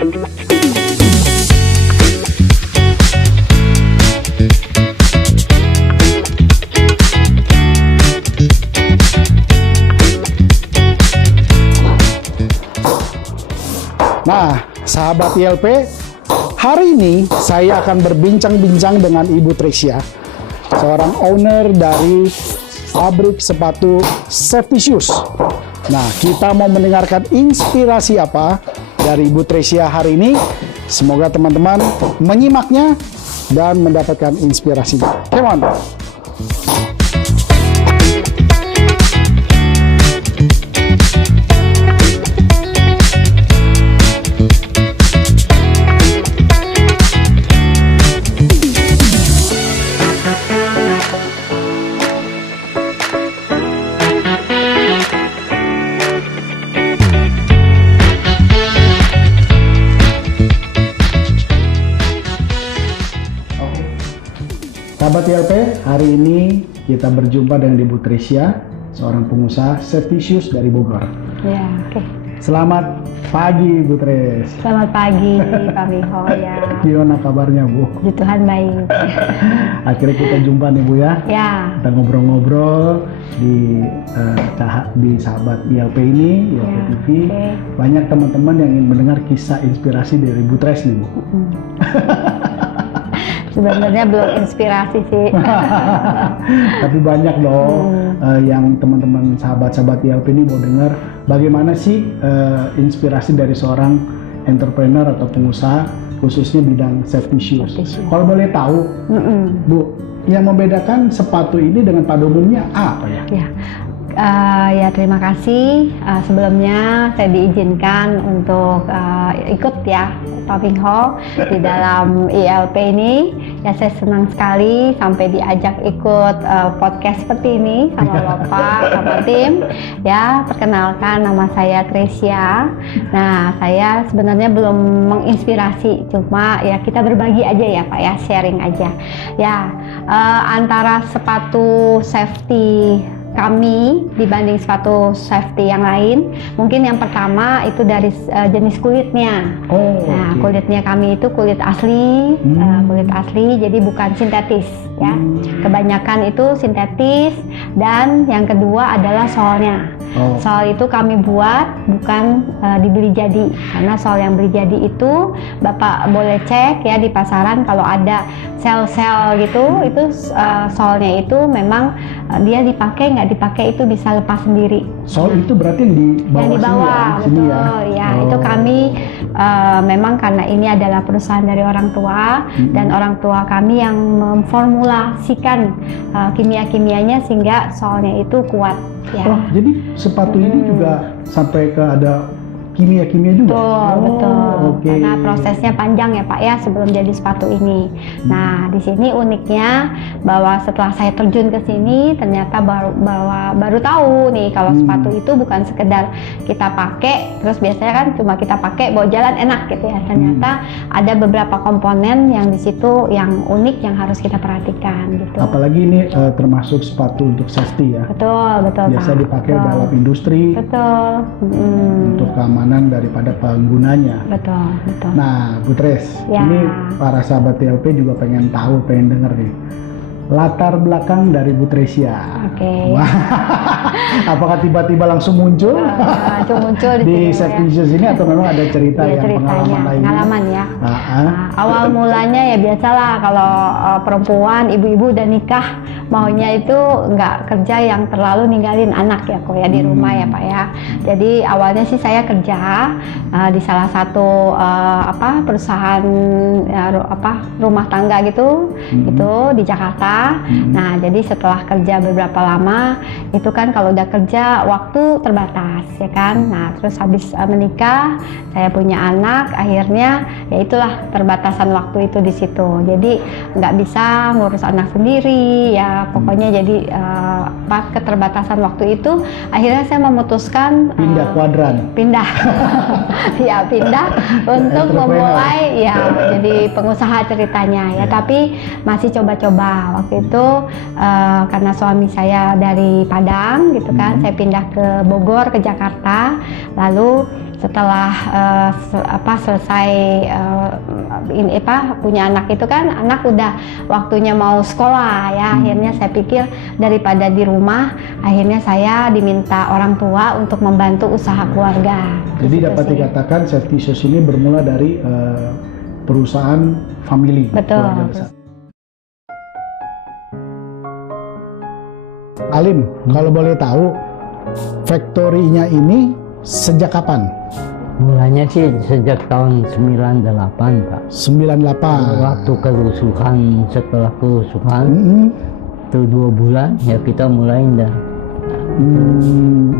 Nah, sahabat ILP, hari ini saya akan berbincang-bincang dengan Ibu Tresya, seorang owner dari pabrik sepatu Safety Shoes. Nah, kita mau mendengarkan inspirasi apa dari Ibu Tresya hari ini. Semoga teman-teman menyimaknya dan mendapatkan inspirasinya. Come on! Sahabat ILP, hari ini kita berjumpa dengan Ibu Tresya, seorang pengusaha Safety Shoes dari Bogor. Ya, oke. Selamat pagi, Bu Tres. Selamat pagi, Pak Miho ya. Gimana kabarnya, Bu? Puji Tuhan baik. Akhirnya kita jumpa nih, Bu ya. Ya. Kita ngobrol-ngobrol di sahabat ILP ini, ILP Ya, TV. oke. Banyak teman-teman yang ingin mendengar kisah inspirasi dari Bu Tres nih, Bu. Sebenarnya belum inspirasi sih. Tapi banyak loh yang teman-teman sahabat-sahabat ILP ini mau dengar bagaimana sih inspirasi dari seorang entrepreneur atau pengusaha khususnya bidang safety shoes. Kalau boleh tahu, Bu, yang membedakan sepatu ini dengan pada umumnya apa ya? Ya, terima kasih. Sebelumnya saya diizinkan untuk ikut ya Pak Miho di dalam ILP ini. Ya, saya senang sekali sampai diajak ikut podcast seperti ini sama Bapak, sama tim. Ya, perkenalkan nama saya Tresya. Nah, saya sebenarnya belum menginspirasi, cuma ya kita berbagi aja ya Pak ya, sharing aja. Ya, antara sepatu safety kami dibanding sepatu safety yang lain, mungkin yang pertama itu dari jenis kulitnya. Nah, kulitnya kami itu kulit asli, jadi bukan sintetis ya. Kebanyakan itu sintetis, dan yang kedua adalah solnya. Sol itu kami buat bukan dibeli jadi, karena sol yang beli jadi itu Bapak boleh cek ya di pasaran kalau ada sel-sel gitu, itu solnya itu memang dia dipakai nggak dipakai itu bisa lepas sendiri. Sol itu berarti yang di bawah, yang di bawah, sini ya? Betul ya. Itu kami memang karena ini adalah perusahaan dari orang tua, dan orang tua kami yang memformulasikan kimia-kimianya sehingga solnya itu kuat ya. Oh, jadi sepatu ini juga sampai ke ada kimia-kimia juga? Betul. Karena prosesnya panjang ya Pak ya sebelum jadi sepatu ini. Nah, di sini uniknya bahwa setelah saya terjun ke sini ternyata baru tahu nih kalau sepatu itu bukan sekedar kita pakai terus biasanya kan cuma kita pakai bawa jalan enak gitu ya. Ternyata ada beberapa komponen yang di situ yang unik yang harus kita perhatikan gitu. Apalagi ini termasuk sepatu untuk safety ya. Betul Biasa Pak. dipakai dalam industri. Betul. Untuk keamanan daripada penggunanya. Betul. Nah, Bu Tres, Ya. ini para sahabat TLP juga pengen tahu, pengen denger nih. Latar belakang dari Bu Tresya. Oke. Apakah tiba-tiba langsung muncul di Safety Shoes ini atau memang ada cerita yang pengalaman lainnya? Pengalaman ya. Awal mulanya ya biasalah kalau perempuan, ibu-ibu udah nikah maunya itu nggak kerja yang terlalu ninggalin anak ya kok ya di rumah ya Pak ya. Jadi awalnya sih saya kerja di salah satu perusahaan rumah tangga gitu di Jakarta. Nah, jadi setelah kerja beberapa lama, itu kan kalau udah kerja waktu terbatas, ya kan. Nah, terus habis menikah, saya punya anak, akhirnya ya itulah terbatasan waktu itu di situ. Jadi nggak bisa ngurus anak sendiri, ya pokoknya jadi keterbatasan waktu itu akhirnya saya memutuskan Pindah kuadran. pindah ya pindah untuk memulai ya jadi pengusaha ceritanya ya, tapi masih coba-coba waktu itu karena suami saya dari Padang gitu kan, saya pindah ke Bogor, ke Jakarta. Lalu setelah selesai punya anak itu kan, anak udah waktunya mau sekolah ya, akhirnya saya pikir daripada di rumah, akhirnya saya diminta orang tua untuk membantu usaha keluarga. Jadi dapat dikatakan Safety Shoes ini bermula dari perusahaan family. Betul. Keluarga besar. Alim, kalau boleh tahu, factory-nya ini sejak kapan? Mulanya sih sejak tahun 98, Pak. 98. Waktu kerusuhan, setelah kerusuhan, itu 2 bulan, ya kita mulai dah.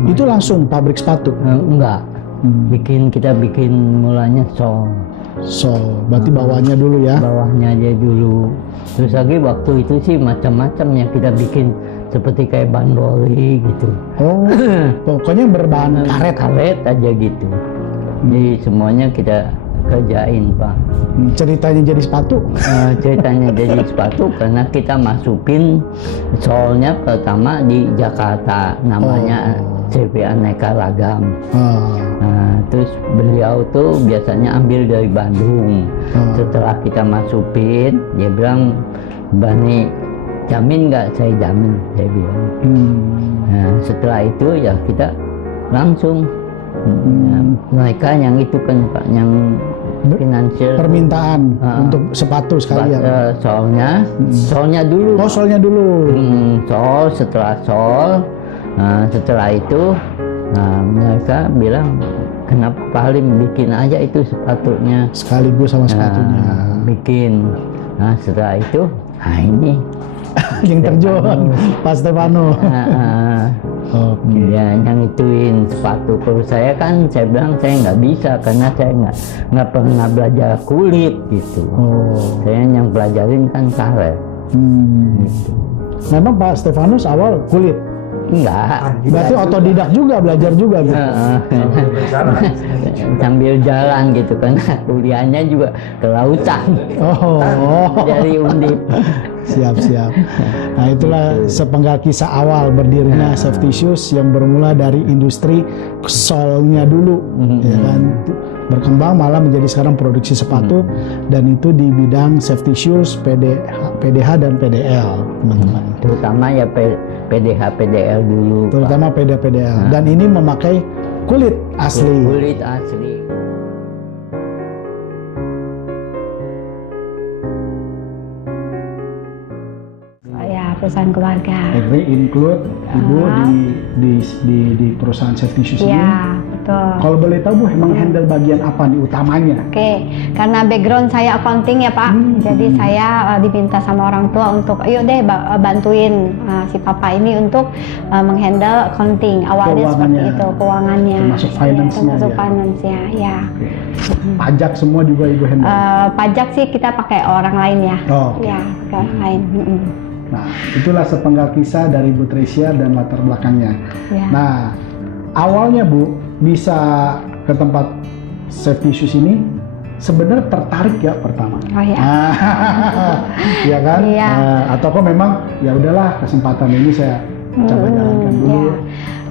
Itu langsung pabrik sepatu? Enggak. Kita bikin mulanya sol. So, berarti bawahnya dulu ya? Bawahnya aja dulu. Terus lagi waktu itu sih macam-macam yang kita bikin, seperti kayak bandoli gitu. Oh, pokoknya berbahan karet. Karet aja gitu. Jadi semuanya kita kerjain, Pak. Ceritanya jadi sepatu? Ceritanya jadi sepatu karena kita masukin solnya pertama di Jakarta, namanya CV Aneka Ragam. Nah, terus beliau tuh biasanya ambil dari Bandung. Setelah kita masukin, dia bilang, Bani, jamin nggak? Saya jamin, saya bilang. Nah, setelah itu ya kita langsung mereka yang itu kan Pak, yang finansial permintaan untuk sepatu sekalian. Solnya dulu. Oh, solnya dulu. Sol, setelah sol, setelah itu mereka bilang, kenapa Pak Halim bikin aja itu sepatunya sekaligus sama sepatunya. Bikin. Nah, setelah itu, ini yang terjun Pak Stefano. Ya, yang ituin sepatu. Kalau saya kan, saya bilang saya nggak bisa karena saya nggak pernah belajar kulit gitu. Saya yang pelajarin kan karet. Gitu. Memang Pak Stefanus awal kulit? Enggak. Berarti otodidak juga, belajar juga gitu. Sambil jalan gitu karena kuliahnya juga ke lautan. Dari Undip. Siap. Nah, itulah sepenggal kisah awal berdirinya Safety Shoes yang bermula dari industri solnya dulu, ya kan, berkembang malah menjadi sekarang produksi sepatu, dan itu di bidang safety shoes, PDH dan PDL, teman-teman. Terutama ya PDH, PDL dulu. Terutama PDH, PDL. Dan ini memakai kulit asli. Kulit asli. Perusahaan keluarga. Every include ibu di perusahaan Safety Shoes ini. Iya, betul. Kalau boleh tahu Bu, emang handle bagian apa nih utamanya? Oke, karena background saya accounting ya Pak, jadi saya diminta sama orang tua untuk, ayo deh bantuin si Papa ini untuk menghandle accounting. Awalnya seperti itu, keuangannya. Termasuk finance-nya. Termasuk finance-nya, ya. Pajak semua juga Ibu handle? Pajak sih kita pakai orang lain ya. Ya, pakai orang lain. Nah, itulah sepenggal kisah dari Bu Tresia dan latar belakangnya. Nah, awalnya Bu bisa ke tempat Safety Shoes ini sebenarnya tertarik ya pertama? Ya kan? Atau kok memang ya udahlah, kesempatan ini saya coba jalankan dulu.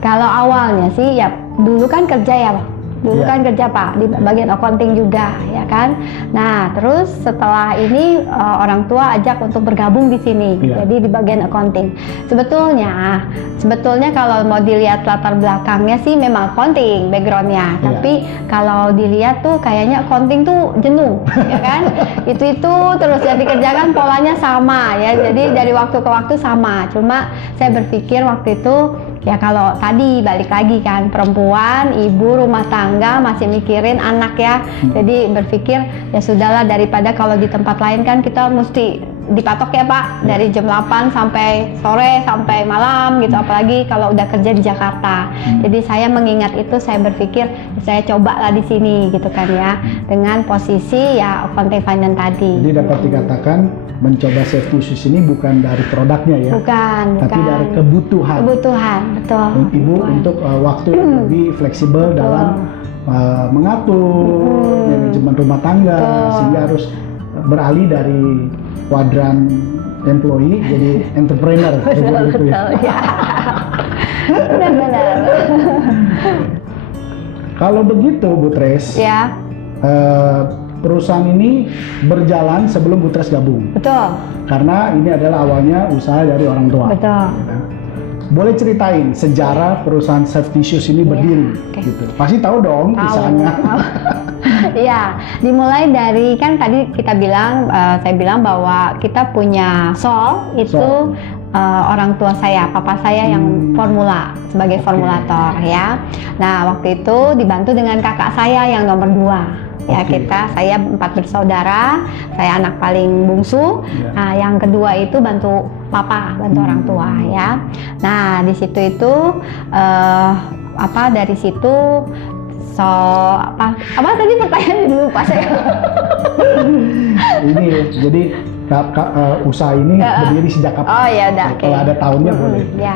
Kalau awalnya sih ya dulu kan kerja ya Pak. Dulu kan kerja Pak di bagian accounting juga ya kan. Nah terus setelah ini orang tua ajak untuk bergabung di sini, jadi di bagian accounting. Sebetulnya kalau mau dilihat latar belakangnya sih memang accounting backgroundnya, tapi kalau dilihat tuh kayaknya accounting tuh jenuh ya kan. itu terus yang dikerjakan polanya sama ya, jadi dari waktu ke waktu sama. Cuma saya berpikir waktu itu ya kalau tadi balik lagi kan, perempuan, ibu rumah tangga masih mikirin anak ya. Jadi berpikir ya sudahlah, daripada kalau di tempat lain kan kita mesti dipatok ya Pak, dari jam 8 sampai sore sampai malam gitu, apalagi kalau udah kerja di Jakarta. Jadi saya mengingat itu, saya berpikir saya cobalah di sini gitu kan ya, dengan posisi ya accounting finance tadi. Jadi dapat dikatakan mencoba safety shoes ini bukan dari produknya ya, Bukan. tapi dari kebutuhan. Kebutuhan, betul. Ibu Kebutuhan. untuk waktu yang lebih fleksibel dalam mengatur manajemen rumah tangga, sehingga harus beralih dari kuadran employee jadi entrepreneur. Betul, ya. Benar-benar. Kalau begitu Bu Tres, Ya, perusahaan ini berjalan sebelum Bu Tres gabung, betul. karena ini adalah awalnya usaha dari orang tua. Betul. Ya kan? Boleh ceritain sejarah perusahaan Safety Shoes ini berdiri, oke. gitu. Pasti tahu dong kisahnya. Iya, dimulai dari kan tadi kita bilang, saya bilang bahwa kita punya Sol itu orang tua saya, papa saya yang formula sebagai formulator ya. Nah waktu itu dibantu dengan kakak saya yang nomor 2. Ya saya 4 bersaudara, saya anak paling bungsu. Nah yang kedua itu bantu papa, bantu orang tua ya. Nah di situ itu dari situ apa tadi pertanyaannya dulu Pak saya. Ini jadi usaha ini berdiri sejak kapan? Oh ya udah. Kalau ada tahunnya boleh. Ya.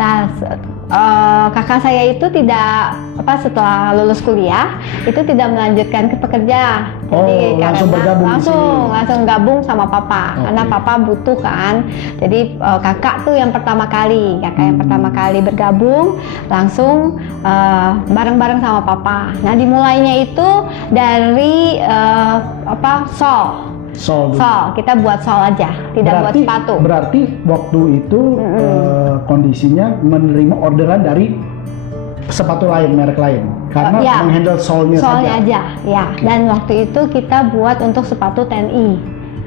Nah kakak saya itu tidak setelah lulus kuliah itu tidak melanjutkan ke pekerja. Jadi langsung bergabung langsung gabung sama papa karena papa butuh kan. Jadi kakak tuh yang pertama kali bergabung langsung bareng-bareng sama papa. Nah dimulainya itu dari Sol, kita buat sol aja, tidak buat sepatu. Berarti waktu itu kondisinya menerima orderan dari sepatu lain, merek lain, karena menghandle solnya aja. Ya. Dan waktu itu kita buat untuk sepatu TNI.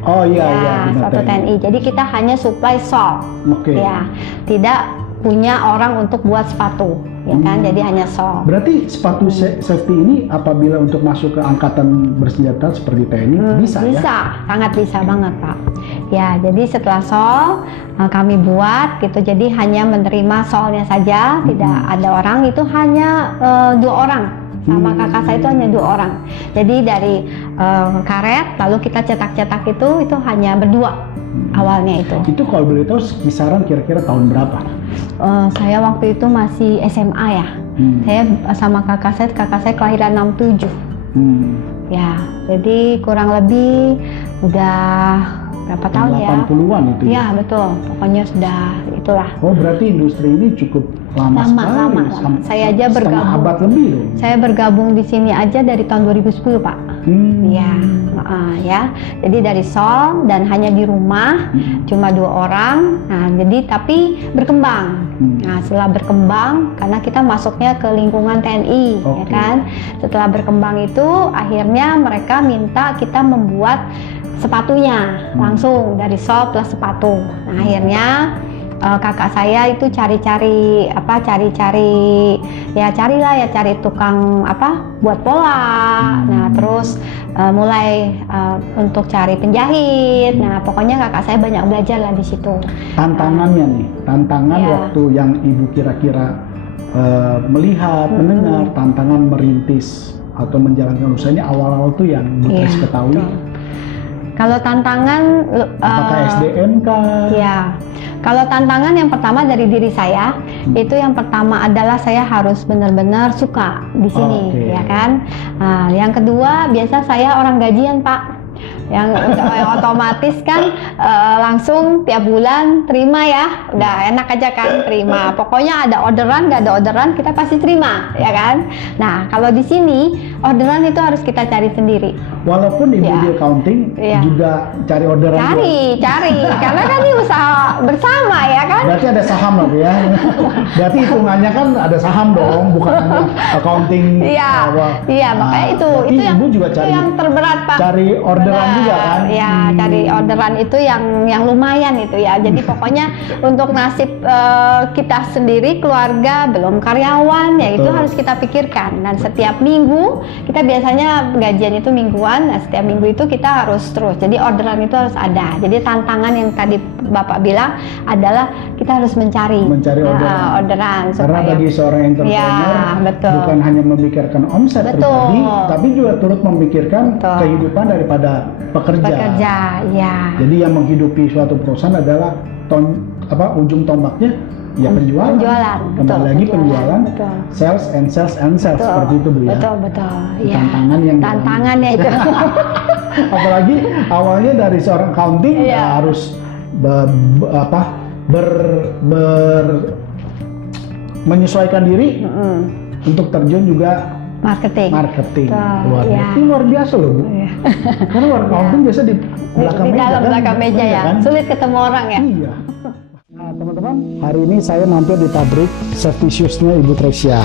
Oh iya, sepatu TNI. Jadi kita hanya supply sol. Ya, tidak punya orang untuk buat sepatu, ya kan? Jadi hanya sol. Berarti sepatu safety ini apabila untuk masuk ke angkatan bersenjata seperti TNI bisa ya? Bisa, sangat bisa banget Pak. Ya, jadi setelah sol kami buat gitu. Jadi hanya menerima solnya saja, tidak ada orang. Itu hanya 2 orang. Sama kakak saya itu hanya 2 orang. Jadi dari karet lalu kita cetak-cetak itu hanya berdua awalnya itu. Itu kalau boleh tahu kisaran kira-kira tahun berapa? Saya waktu itu masih SMA ya. Saya sama kakak saya kelahiran 67. Ya, jadi kurang lebih udah berapa tahun ya? 80-an itu. Ya, betul. Pokoknya sudah itulah. Oh, berarti industri ini cukup lama sekali. Lama. Saya aja bergabung. Setengah abad lebih loh. Saya bergabung di sini aja dari tahun 2010, Pak. Ya. Jadi dari Sol dan hanya di rumah cuma 2 orang. Nah, jadi tapi berkembang. Nah, setelah berkembang karena kita masuknya ke lingkungan TNI, ya kan. Setelah berkembang itu akhirnya mereka minta kita membuat sepatunya langsung dari Sol plus sepatu. Nah, akhirnya kakak saya itu cari tukang buat pola. Nah, terus mulai untuk cari penjahit. Nah, pokoknya kakak saya banyak belajar lah di situ. Tantangannya waktu yang ibu kira-kira melihat, mendengar tantangan merintis atau menjalankan usahanya awal-awal tuh yang Bu Tres ketahui. Kalau tantangan apakah SDM kah? Ya. Kalau tantangan yang pertama dari diri saya, itu yang pertama adalah saya harus benar-benar suka di sini, ya kan. Nah, yang kedua biasa saya orang gajian Pak, yang otomatis kan langsung tiap bulan terima ya, udah enak aja kan terima. Pokoknya ada orderan, nggak ada orderan kita pasti terima, ya kan. Nah kalau di sini orderan itu harus kita cari sendiri. Walaupun ibu di accounting juga cari orderan. Cari, karena kan ini usaha bersama ya kan. Berarti ada saham loh ya. Berarti hitungannya kan ada saham dong, bukan hanya accounting. Iya, makanya itu ibu juga cari yang terberat Pak. Cari order orderan juga kan? Ya, cari orderan itu yang lumayan itu ya. Jadi pokoknya untuk nasib kita sendiri, keluarga, belum karyawan ya, itu Betul. harus kita pikirkan. Dan setiap minggu kita biasanya gajian itu mingguan. Nah, setiap minggu itu kita harus terus. Jadi orderan itu harus ada. Jadi tantangan yang tadi Bapak bilang adalah kita harus mencari orderan Karena supaya bagi seorang entrepreneur ya, betul. bukan hanya memikirkan omset Betul. pribadi, tapi juga turut memikirkan Betul. kehidupan daripada pekerja. ya. Jadi yang menghidupi suatu perusahaan adalah ujung tombaknya ya penjualan. Betul, Kembali lagi penjualan, betul. sales and sales Betul. seperti itu Bu ya. Betul. Itu Ya. tantangan yang tantangannya itu. apalagi awalnya dari seorang accounting Iya. harus menyesuaikan diri untuk terjun juga Marketing. Betul, ya. Ini luar biasa loh Bu. Iya. Karena orang accounting biasa di belakang Di meja dalam kan? belakang meja Iya ya. kan? Sulit ketemu orang ya. Iya. Nah teman-teman, hari ini saya mampir di pabrik safety shoes-nya Ibu Tresya.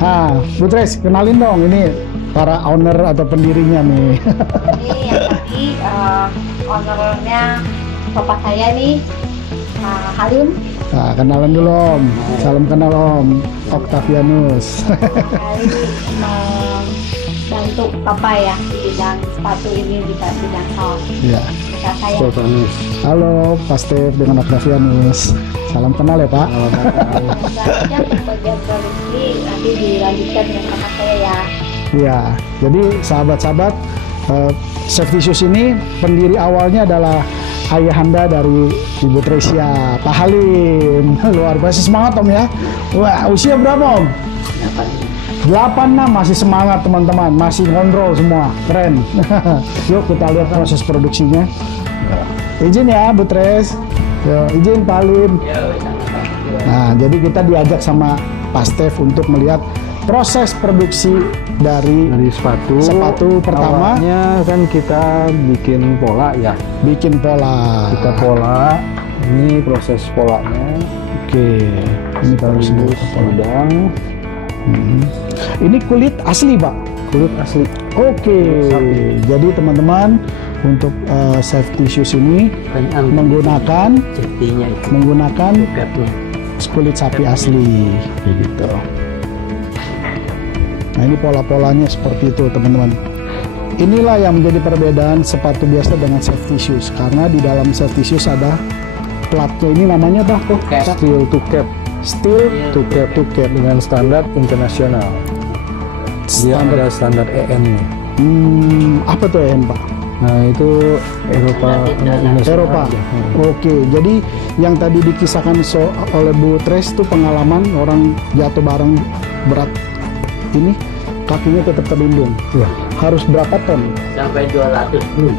Nah, Bu Tres, kenalin dong ini para owner atau pendirinya nih. Ini yang tadi ownernya bapak saya nih, Halim. Nah, kenalan dulu Om. Salam kenal Om. Octavianus. Kali membantu papa ya di bidang sepatu ini, di bidang kaos. Iya. Kakak saya. Halo, Pak Stef dengan Octavianus. Salam kenal ya Pak. Selanjutnya untuk bagian produksi nanti dilanjutkan dengan kakak saya ya. Iya. Jadi sahabat-sahabat, Safety Shoes ini pendiri awalnya adalah ayahanda dari Ibu Tresya, Pak Halim. Luar biasa semangat Om ya. Wah, usia berapa Om? 86, masih semangat teman-teman, masih kontrol semua, keren. Yuk kita lihat proses produksinya. Izin ya Bu Tres. Yuk, izin Pak Halim. Nah, jadi kita diajak sama Pak Stef untuk melihat proses produksi dari sepatu pertama. Awalnya kan kita bikin pola ya, Bikin pola. kita pola, ini proses polanya, Oke. Ini kita prosedur rebus pola. udang, Ini kulit asli Pak. kulit asli. Oke. Sapi. Jadi teman-teman untuk safety shoes ini menggunakan Jadinya itu gapnya. kulit sapi asli, begitu. Nah ini pola-polanya seperti itu teman-teman. Inilah yang menjadi perbedaan sepatu biasa dengan safety shoes, karena di dalam safety shoes ada platnya, ini namanya apa kok? Steel to cap, Steel to cap dengan standar internasional. Dia standar. ada standar EN-nya. Apa tuh ya Pak? Nah itu Eropa, Indonesia Eropa. aja. Oke, jadi yang tadi dikisahkan oleh Bu Tres itu pengalaman orang jatuh bareng berat ini kakinya tetap terlindung. Ya. Harus berapa ton? Sampai 200 dulu.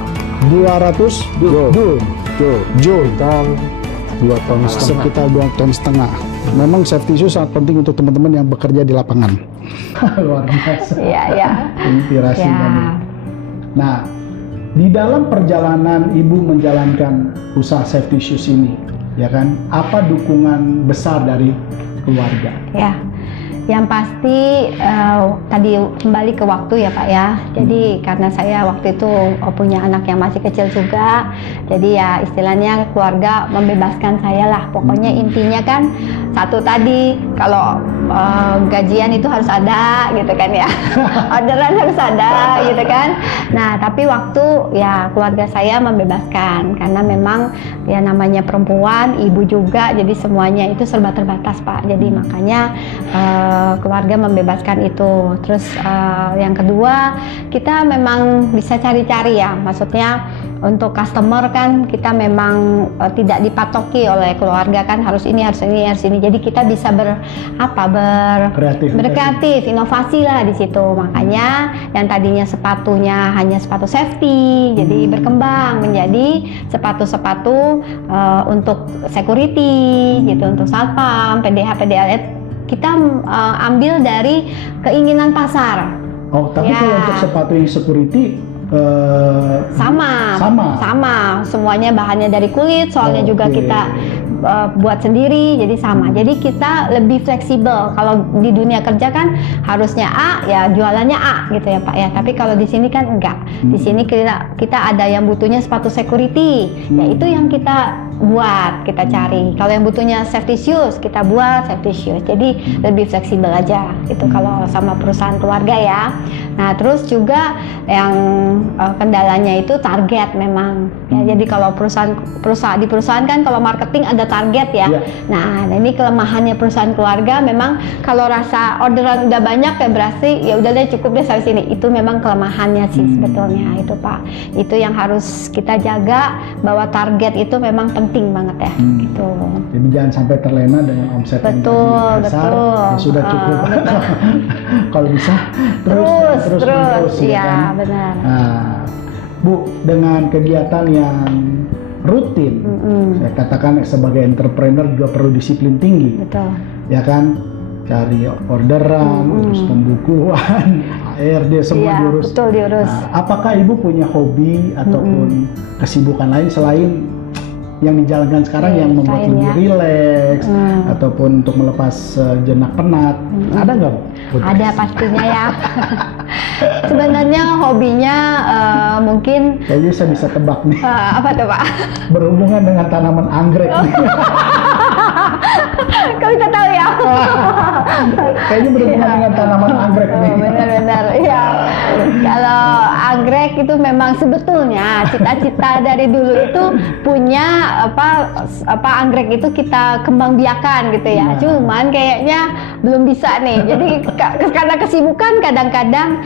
200 dul. Joule. Sekitar 2 ton setengah. Sekitar 2 ton setengah. Memang safety shoes sangat penting untuk teman-teman yang bekerja di lapangan. Luar biasa. Iya, ya. Inspirasi Ya. kami. Nah, di dalam perjalanan Ibu menjalankan usaha safety shoes ini, ya kan, apa dukungan besar dari keluarga? Ya, yang pasti tadi kembali ke waktu ya Pak ya. Jadi karena saya waktu itu punya anak yang masih kecil juga, jadi ya istilahnya keluarga membebaskan saya lah. Pokoknya intinya kan satu tadi, kalau gajian itu harus ada gitu kan ya, orderan harus ada gitu kan. Nah tapi waktu ya keluarga saya membebaskan, karena memang ya namanya perempuan, ibu juga, jadi semuanya itu serba terbatas Pak. Jadi makanya keluarga membebaskan itu. Terus yang kedua, kita memang bisa cari-cari ya, maksudnya untuk customer kan kita memang tidak dipatoki oleh keluarga kan, harus ini, harus ini, harus ini. Jadi kita bisa berkreatif, inovasi lah di situ. Makanya yang tadinya sepatunya hanya sepatu safety, jadi berkembang menjadi sepatu-sepatu untuk security gitu, untuk satpam, PDH, PDLS. Kita ambil dari keinginan pasar. Oh, tapi Ya. kalau untuk sepatu yang security Sama, semuanya bahannya dari kulit, soalnya Oke. juga kita buat sendiri, jadi sama. Jadi kita lebih fleksibel. Kalau di dunia kerja kan harusnya A, ya jualannya A gitu ya Pak ya. Tapi kalau di sini kan enggak. Di sini kita ada yang butuhnya sepatu security, ya itu yang kita buat, kita cari. Kalau yang butuhnya safety shoes, kita buat safety shoes. Jadi lebih fleksibel aja. Itu kalau sama perusahaan keluarga ya. Nah, terus juga yang kendalanya itu target memang. Ya, jadi kalau di perusahaan kan kalau marketing ada target ya. Nah, ini kelemahannya perusahaan keluarga memang kalau rasa orderan udah banyak ya berarti ya udah deh cukup deh sampai sini. Itu memang kelemahannya sih sebetulnya itu Pak. Itu yang harus kita jaga bahwa target itu memang penting banget ya gitu. Jadi jangan sampai terlena dengan omset yang besar, ya sudah cukup. Kalau bisa terus iya kan? benar. Nah, Bu, dengan kegiatan yang rutin, saya katakan sebagai entrepreneur juga perlu disiplin tinggi. Betul. Ya kan, cari orderan, urus pembukuan, ARD semua diurus. Betul diurus. Nah, apakah Ibu punya hobi ataupun kesibukan lain selain yang dijalankan sekarang yang membuat lebih rileks ataupun untuk melepas jenak penat? Ada nggak, Bu? Ada pastinya ya. Sebenarnya hobinya mungkin kayaknya saya bisa tebak nih. apa tuh Pak? Berhubungan dengan tanaman anggrek. Kau bisa tahu ya? Kayaknya berhubungan dengan tanaman anggrek nih. Benar-benar ya. Kalau anggrek itu memang sebetulnya cita-cita dari dulu itu punya apa anggrek itu kita kembang biakan gitu ya. Cuman kayaknya belum bisa nih. Jadi karena kesibukan kadang-kadang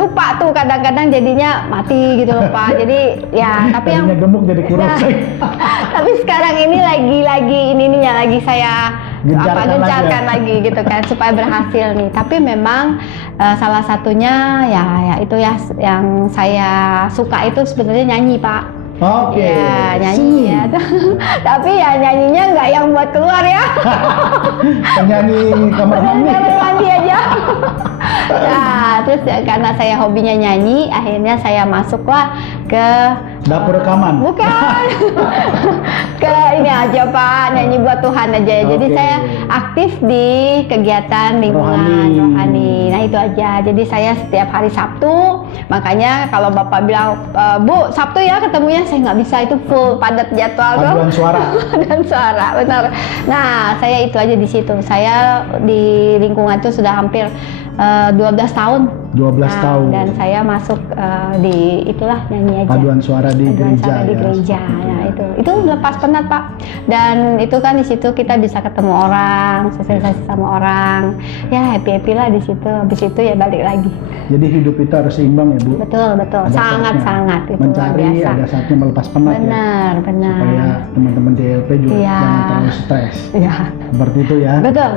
lupa tuh, kadang-kadang jadinya mati gitu loh Pak. Jadi ya tapi yang gemuk jadi kurus. tapi sekarang ini lagi saya gencarkan lagi gitu kan supaya berhasil nih. Tapi memang salah satunya ya itu ya yang saya suka itu sebenarnya nyanyi Pak. Oke. Ya nyanyi ya. Tapi ya nyanyinya nggak yang buat keluar ya. Penyanyi kamar mandi. Kamar mandi aja. Nah, terus ya, karena saya hobinya nyanyi, akhirnya saya masuklah ke dapur rekaman. Bukan. Ke ini aja Pak, nyanyi buat Tuhan aja ya. Jadi saya aktif di kegiatan lingkungan rohani. Nah, itu aja. Jadi saya setiap hari Sabtu, makanya kalau Bapak bilang, Bu, Sabtu ya ketemunya, saya nggak bisa, itu full padat jadwal. Paduan suara. Paduan suara, benar. Nah, saya itu aja di situ. Saya di lingkungan itu sudah hampir 12 tahun. 12 tahun. Dan saya masuk di itulah nyanyi aja. Paduan suara di Paduan gereja. suara di gereja. Ya, itu lepas penat Pak. Dan itu kan di situ kita bisa ketemu orang, sosialisasi sama orang. Ya happy lah di situ. Habis itu ya balik lagi. Jadi hidup itu harus seimbang ya Bu. Betul. Ada Sangat itu mencari, luar biasa. ada saatnya melepas penat Benar. supaya teman-teman DLP juga jangan terlalu stres. Iya. Seperti itu ya. Betul.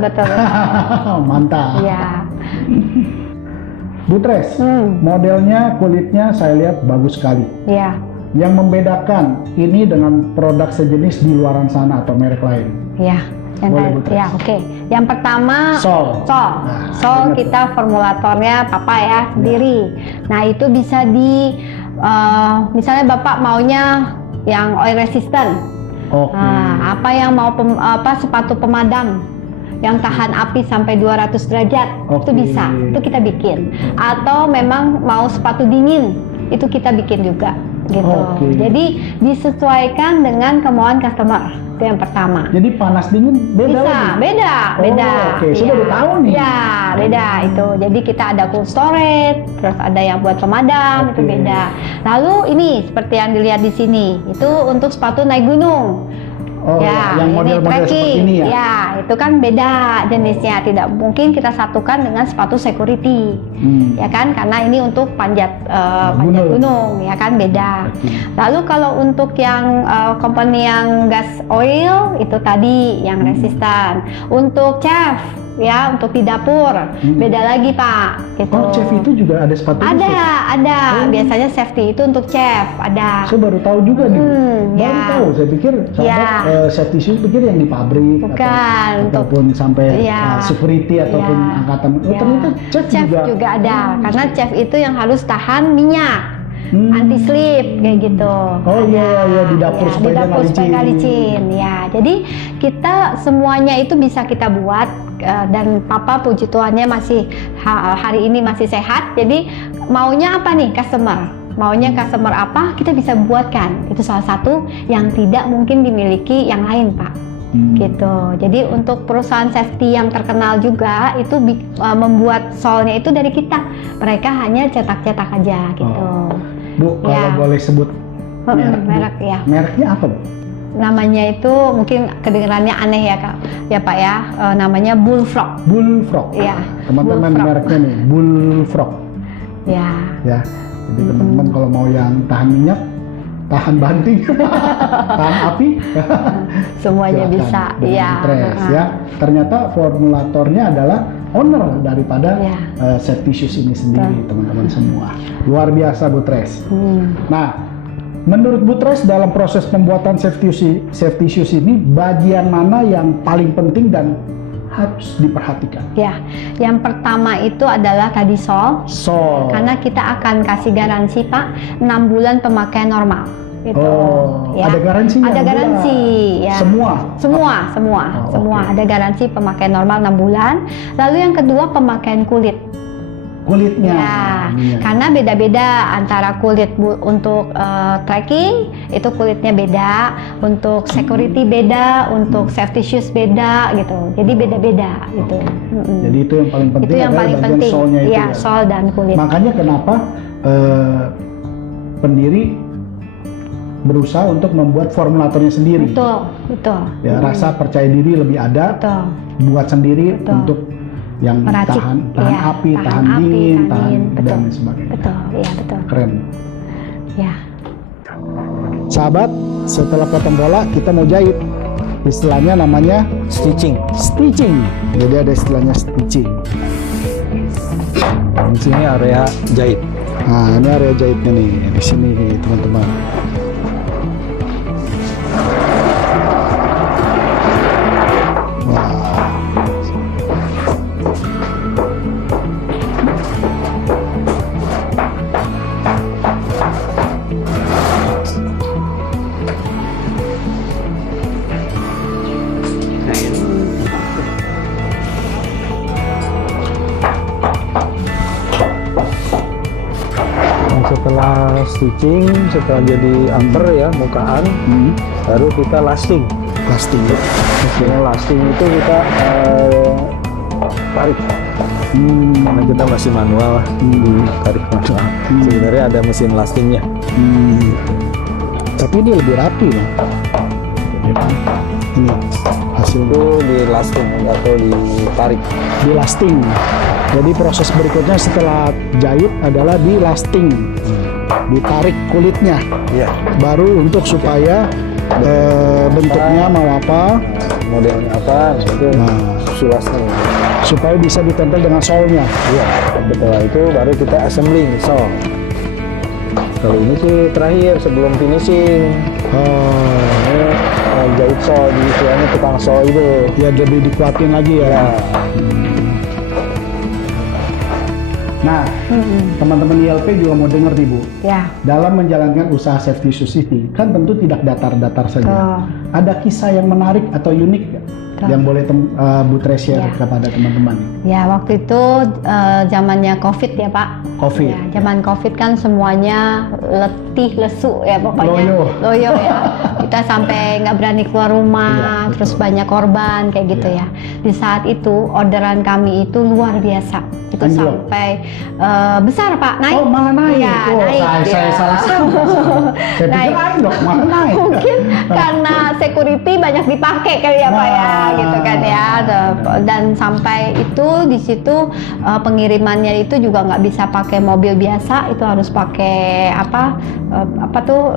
Mantap. Iya. Bu Tres, modelnya, kulitnya saya lihat bagus sekali. Iya. Yang membedakan ini dengan produk sejenis di luaran sana atau merek lain? Iya. Boleh, Bu Tres. Ya, oke. Yang pertama Sol. Nah, Sol kita formulatornya Papa ya sendiri. Nah, itu bisa misalnya Bapak maunya yang oil resistant. Nah, apa yang mau sepatu pemadam yang tahan api sampai 200 derajat, itu bisa, itu kita bikin. Atau memang mau sepatu dingin, itu kita bikin juga gitu. Jadi disesuaikan dengan kemauan customer, itu yang pertama. Jadi panas dingin beda lagi? Beda. Sudah udah tahu nih. Ya, beda itu. Jadi kita ada cool storage, terus ada yang buat pemadam, itu beda. Lalu ini seperti yang dilihat di sini, itu untuk sepatu naik gunung. Yang model-model seperti ini ya? Ya, itu kan beda jenisnya. Tidak mungkin kita satukan dengan sepatu security, ya kan? Karena ini untuk panjat gunung, ya kan? Beda. Lalu kalau untuk yang company yang gas oil itu tadi yang resistan. Untuk chef, ya untuk di dapur beda lagi Pak. Gitu. Oh, chef itu juga ada sepatu? Ada. Biasanya safety itu untuk chef ada. Saya baru tahu juga nih. Baru tahu. Saya pikir safety shoes pikir yang di pabrik. Bukan. Ataupun sampai security ataupun angkatan. Ternyata chef juga ada. Karena chef itu yang harus tahan minyak. anti slip kayak gitu. Oh iya, di dapur supaya di dapur nggak supaya nggak licin. Ya, jadi kita semuanya itu bisa kita buat dan Papa puji Tuhannya masih hari ini masih sehat. Jadi maunya apa nih customer? Maunya customer apa? Kita bisa buatkan. Itu salah satu yang tidak mungkin dimiliki yang lain, Pak. Gitu. Jadi untuk perusahaan safety yang terkenal juga itu membuat solnya itu dari kita. Mereka hanya cetak-cetak aja gitu. Bu, kalau Ya. boleh sebut Merek ya. mereknya apa, Bu? Namanya itu mungkin kedengarannya aneh ya Kak. Ya Pak ya. Namanya Bullfrog. Bullfrog. Iya. Teman-teman Bullfrog. mereknya nih, Bullfrog. Ya. Ya. Jadi teman-teman kalau mau yang tahan minyak, tahan banting, tahan api, Semuanya silakan bisa. dengan Iya. Butress, ya. Ternyata formulatornya adalah owner daripada Iya. safety shoes ini sendiri, teman-teman semua. Luar biasa, Butress. Nah, menurut Butress dalam proses pembuatan safety shoes ini, bagian mana yang paling penting dan harus diperhatikan? Ya. Yang pertama itu adalah tadi sol. So, Karena kita akan kasih garansi Pak 6 bulan pemakaian normal. Gitu. Ya. ada garansinya? Ada 6 garansi. bulan? Ya. Semua? Semua oke. ada garansi pemakaian normal 6 bulan. Lalu yang kedua pemakaian kulit. Kulitnya? Ya, Iya. karena beda-beda antara kulit untuk trekking itu kulitnya beda, untuk security beda, untuk safety shoes beda gitu. Jadi beda-beda gitu. Jadi itu yang paling penting Itu yang adalah paling bagian penting. solnya itu Iya, ya. sol dan kulit. Makanya kenapa pendiri berusaha untuk membuat formulatornya sendiri. Betul. Ya, rasa percaya diri lebih ada, Betul. buat sendiri Betul. untuk yang Meracik. tahan Iya, api, tahan api, dingin, tahan tahan dingin. dan Betul. lain sebagainya. Betul, iya betul. Keren. Ya. Sahabat, setelah potong bola kita mau jahit. Istilahnya namanya Stitching. stitching. Jadi ada istilahnya stitching. Di sini area jahit. Nah, ini area jahitnya nih di sini teman-teman. Dan setelah stitching, setelah jadi anter ya mukaan, baru kita lasting. Plastik. Dengan lasting itu kita tarik. Karena kita masih manual, tarik manual. Sebenarnya ada mesin lastingnya. Tapi ini lebih rapi loh. Ini hasil Itu di lasting atau ditarik. di lasting. Jadi proses berikutnya setelah jahit adalah di lasting, ditarik kulitnya, Iya. baru untuk supaya bentuknya mau apa, Modelnya apa? Nah, itu Nah. sulasnya. supaya bisa ditempel dengan solnya. Iya. Setelah itu baru kita assembling sol. Kalau ini sih terakhir sebelum finishing. Ini jahit sol, di istilahnya tukang sol itu. Ya lebih dikuatin lagi ya. Ya. Nah, teman-teman ILP juga mau dengar nih Bu. Ya. Dalam menjalankan usaha safety shoes ini, kan tentu tidak datar-datar saja. Betul. Ada kisah yang menarik atau unik nggak? Betul. Yang boleh Bu Tres share Ya. kepada teman-teman? Ya, waktu itu zamannya COVID ya Pak. COVID. Ya, zaman COVID kan semuanya letih, lesu ya pokoknya. Loyo. Ya. Kita sampai nggak berani keluar rumah, Iya, betul. terus banyak korban kayak gitu Iya. ya. Di saat itu orderan kami itu luar biasa. Itu Anjlok. sampai besar Pak, naik. Oh, malah naik. Iya, Oh, naik. saya ya. salah sangka. Saya pikir Naik. dok, malah naik. Mungkin karena security banyak dipakai kali ya Pak ya, Nah. gitu kan ya. Dan sampai itu di situ pengirimannya itu juga nggak bisa pakai mobil biasa, itu harus pakai apa tuh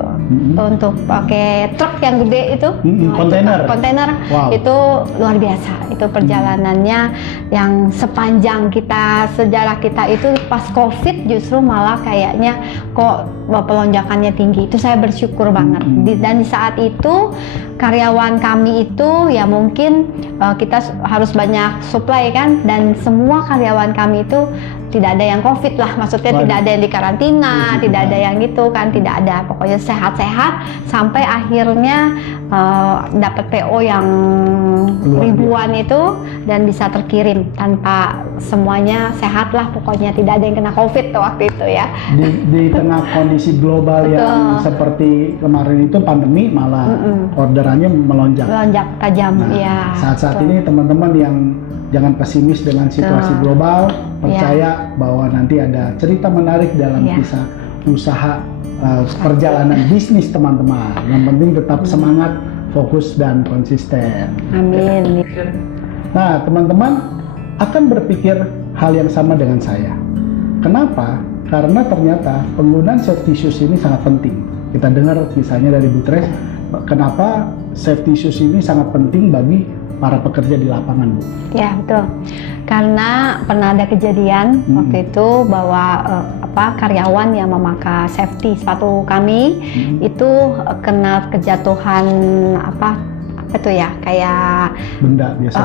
untuk pakai truk yang gede itu. Nah, kontainer. itu, kontainer Wow. itu luar biasa. Itu perjalanannya yang sepanjang kita sejarah kita itu pas COVID justru malah kayaknya kok pelonjakannya tinggi. Itu saya bersyukur banget. Dan di saat itu karyawan kami itu ya mungkin kita harus banyak supply kan, dan semua karyawan kami itu tidak ada yang COVID lah, maksudnya tidak ada yang di karantina, tidak ada yang gitu kan, tidak ada, pokoknya sehat-sehat sampai akhirnya dapat PO yang ribuan itu dan bisa terkirim tanpa semuanya sehat lah, pokoknya tidak ada yang kena COVID tuh waktu itu ya. Di tengah kondisi global yang seperti kemarin itu pandemi, malah orderannya melonjak Tajam. Nah, Ya, saat-saat ini teman-teman yang jangan pesimis dengan situasi global, percaya bahwa nanti ada cerita menarik dalam kisah usaha perjalanan bisnis teman-teman. Yang penting tetap semangat, fokus dan konsisten. amin. Nah, teman-teman akan berpikir hal yang sama dengan saya. Kenapa? Karena ternyata penggunaan safety shoes ini sangat penting. Kita dengar misalnya dari Bu Tres, kenapa safety shoes ini sangat penting bagi para pekerja di lapangan, Bu? Ya, betul. Karena pernah ada kejadian waktu itu bahwa karyawan yang memakai safety sepatu kami itu kena kejatuhan apa tuh ya, kayak Benda biasa.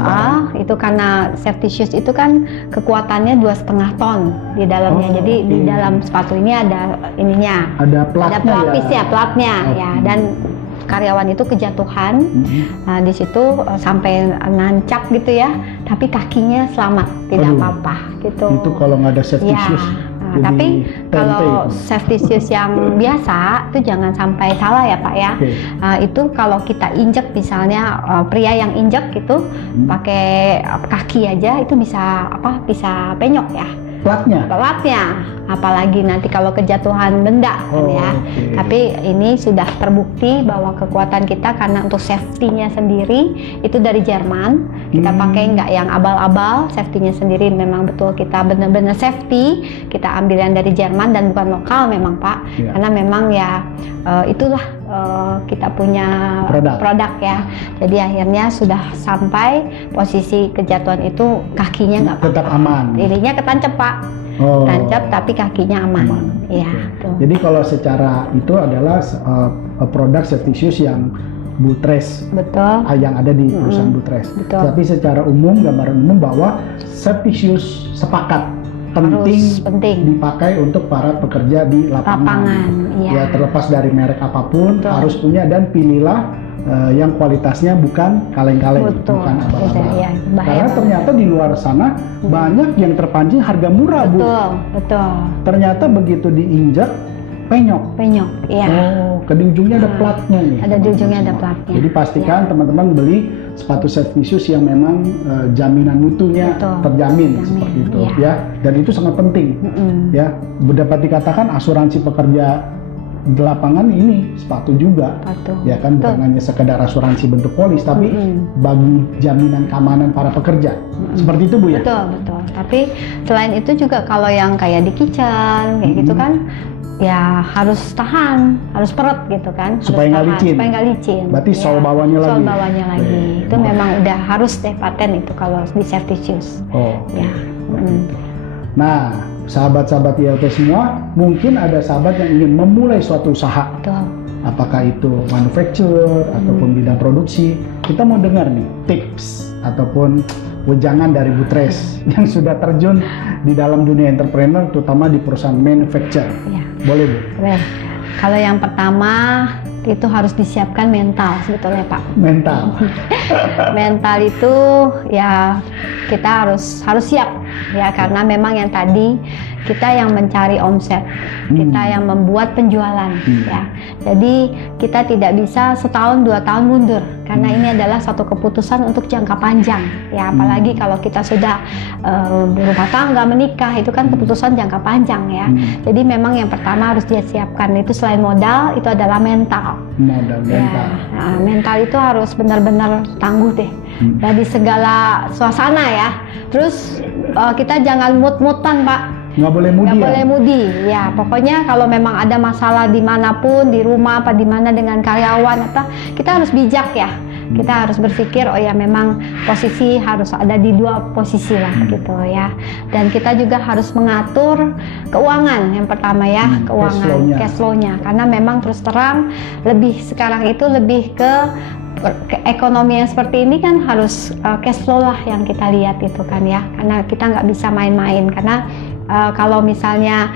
itu karena safety shoes itu kan kekuatannya 2,5 ton di dalamnya. Jadi di dalam sepatu ini ada ininya, Ada platnya, ada pelapisnya, platnya Oke. ya, dan karyawan itu kejatuhan. Nah, di situ sampai nancap gitu ya, tapi kakinya selamat, tidak Aduh. apa-apa gitu. Itu kalau nggak ada safety Ya, shoes. nah, jadi tapi tempe kalau itu. safety shoes yang biasa itu jangan sampai salah ya Pak ya. Oke. Itu kalau kita injek misalnya pria yang injek gitu pakai kaki aja itu bisa penyok ya. Pelatnya, apalagi nanti kalau kejatuhan benda kan ya. Oke. Tapi ini sudah terbukti bahwa kekuatan kita karena untuk safety-nya sendiri itu dari Jerman. Kita pakai nggak yang abal-abal, safety-nya sendiri memang betul kita benar-benar safety. Kita ambil yang dari Jerman dan bukan lokal memang Pak. Ya. Karena memang ya itulah kita punya produk ya. Jadi akhirnya sudah sampai posisi kejatuhan itu kakinya nggak Tetap aman. Dirinya ketancap Pak. Tancap tapi kakinya aman. Iya. tuh. Jadi kalau secara itu adalah produk safety shoes yang Bu Tres, Betul. yang ada di perusahaan Bu Tres. Betul. Tapi secara umum, gambaran umum bahwa safety shoes sepakat Harus penting penting. dipakai untuk para pekerja di lapangan. Iya. Ya, terlepas dari merek apapun, Betul. harus punya, dan pilihlah yang kualitasnya bukan kaleng-kaleng, Betul. bukan abal-abal. Iya, bahaya Karena banget. ternyata di luar sana banyak yang terpancing harga murah, Bu. Betul. Ternyata begitu diinjak, penyok. Iya. Ke di ujungnya ada platnya nih. Ada di ujungnya ada teman-teman platnya. semua. Jadi pastikan teman-teman beli sepatu safety shoes yang memang jaminan mutunya Betul. terjamin Jamin, seperti itu, iya. ya. Dan itu sangat penting, ya. Dapat dikatakan asuransi pekerja di lapangan ini sepatu juga, Sepatu. ya kan, bukan hanya sekedar asuransi bentuk polis, tapi bagi jaminan keamanan para pekerja. Seperti itu, Bu, ya. Betul. Tapi selain itu juga kalau yang kayak di kitchen kayak gitu kan, ya harus tahan, harus peret gitu kan, Supaya nggak licin. supaya nggak licin. Berarti Ya, sol bawahnya lagi. Sol bawahnya lagi. Oke. Itu memang udah harus deh paten itu kalau di safety shoes. Oh, Ya. seperti itu. Nah, sahabat-sahabat ILP semua, mungkin ada sahabat yang ingin memulai suatu usaha, Betul. apakah itu manufacture ataupun bidang produksi. Kita mau dengar nih tips ataupun wejangan dari Bu Tres yang sudah terjun di dalam dunia entrepreneur, terutama di perusahaan manufacture. Ya. Boleh, Bu? Boleh. Kalau yang pertama itu harus disiapkan mental sebetulnya Pak. Mental. Mental itu ya kita harus siap ya, karena memang yang tadi kita yang mencari omset, kita yang membuat penjualan ya. Jadi kita tidak bisa setahun 2 tahun mundur, karena ini adalah satu keputusan untuk jangka panjang ya. Apalagi kalau kita sudah berumah tangga, menikah, itu kan keputusan jangka panjang ya. Jadi memang yang pertama harus dia siapkan itu selain modal, itu adalah mental. Mental. Ya, nah, mental itu harus benar-benar tangguh deh dari segala suasana ya. Terus kita jangan mut-mutan Pak, Nggak boleh mudi, nggak ya? boleh mudi. Ya pokoknya kalau memang ada masalah dimanapun, di rumah apa di mana dengan karyawan, kita harus bijak ya. Kita harus berpikir, oh ya memang posisi harus ada di dua posisi lah gitu ya. Dan kita juga harus mengatur keuangan yang pertama ya, keuangan cash flow-nya. Karena memang terus terang sekarang itu lebih ke ekonomi yang seperti ini kan harus cash flow lah yang kita lihat itu kan ya, karena kita nggak bisa main-main. Karena kalau misalnya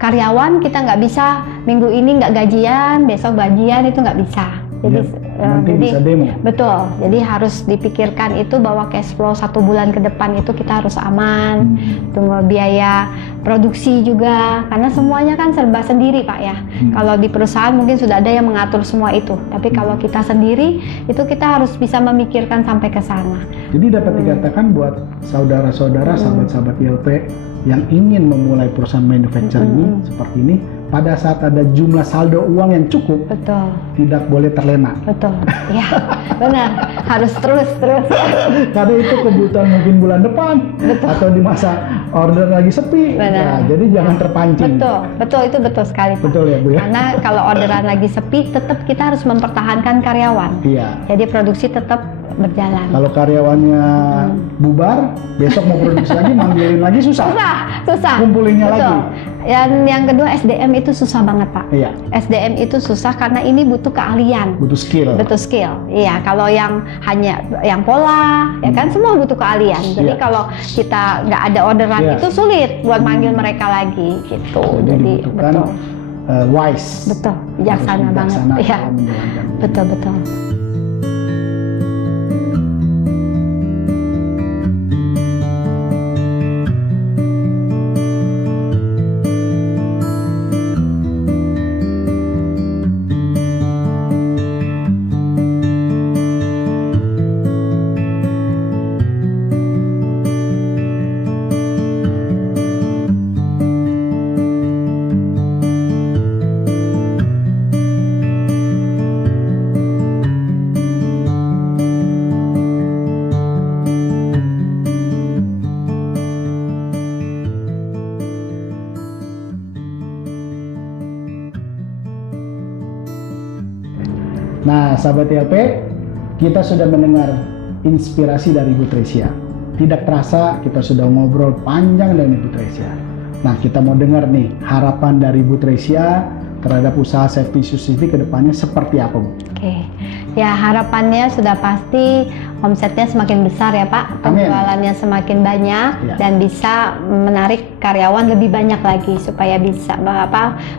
karyawan kita nggak bisa minggu ini nggak gajian, besok gajian, itu nggak bisa. Jadi, nanti bisa demo. Betul. Jadi harus dipikirkan itu bahwa cash flow 1 bulan ke depan itu kita harus aman. Tunggu biaya produksi juga, karena semuanya kan serba sendiri Pak ya. Kalau di perusahaan mungkin sudah ada yang mengatur semua itu, tapi kalau kita sendiri itu kita harus bisa memikirkan sampai ke sana. Jadi dapat dikatakan buat saudara-saudara, sahabat-sahabat ILP yang ingin memulai perusahaan manufacturing ini seperti ini, pada saat ada jumlah saldo uang yang cukup, betul, tidak boleh terlena. Betul, ya benar, harus terus. Karena itu kebutuhan mungkin bulan depan, betul, atau di masa order lagi sepi. Benar. Nah, jadi jangan terpancing. Betul, itu betul sekali Pak. Betul ya Bu ya. Karena kalau orderan lagi sepi, tetap kita harus mempertahankan karyawan. Iya. Jadi produksi tetap berjalan. Kalau karyawannya bubar, besok mau produksi lagi, manggilin lagi susah. Susah. Kumpulinnya betul. lagi. Yang kedua SDM itu susah banget Pak. Iya. SDM itu susah karena ini butuh keahlian. Butuh skill. Butuh skill. Iya, kalau yang hanya yang pola, ya kan semua butuh keahlian. Jadi kalau kita nggak ada orderan itu sulit buat manggil mereka lagi gitu. Jadi dibutuhkan wise. Betul, bijaksana banget. Iya. Betul. Nah, sahabat ILP, kita sudah mendengar inspirasi dari Ibu Tresia. Tidak terasa kita sudah ngobrol panjang dengan Ibu Tresia. Nah, kita mau dengar nih harapan dari Ibu Tresia terhadap usaha Safety Susi ke depannya seperti apa, Bu? Oke. Ya, harapannya sudah pasti omsetnya semakin besar ya Pak, penjualannya semakin banyak dan bisa menarik karyawan lebih banyak lagi supaya bisa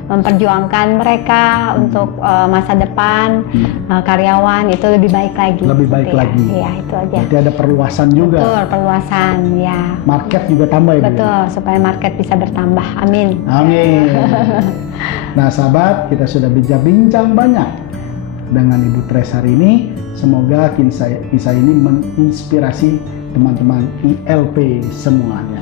memperjuangkan mereka untuk masa depan karyawan itu lebih baik lagi. Lebih baik lagi. Iya, itu aja. Berarti ada perluasan juga. Betul, perluasan ya. Market juga tambah ya, Bu? Betul, supaya market bisa bertambah. Amin. Amin. Nah, sahabat, kita sudah bincang banyak dengan Ibu Tres hari ini. Semoga kisah ini menginspirasi teman-teman ILP semuanya.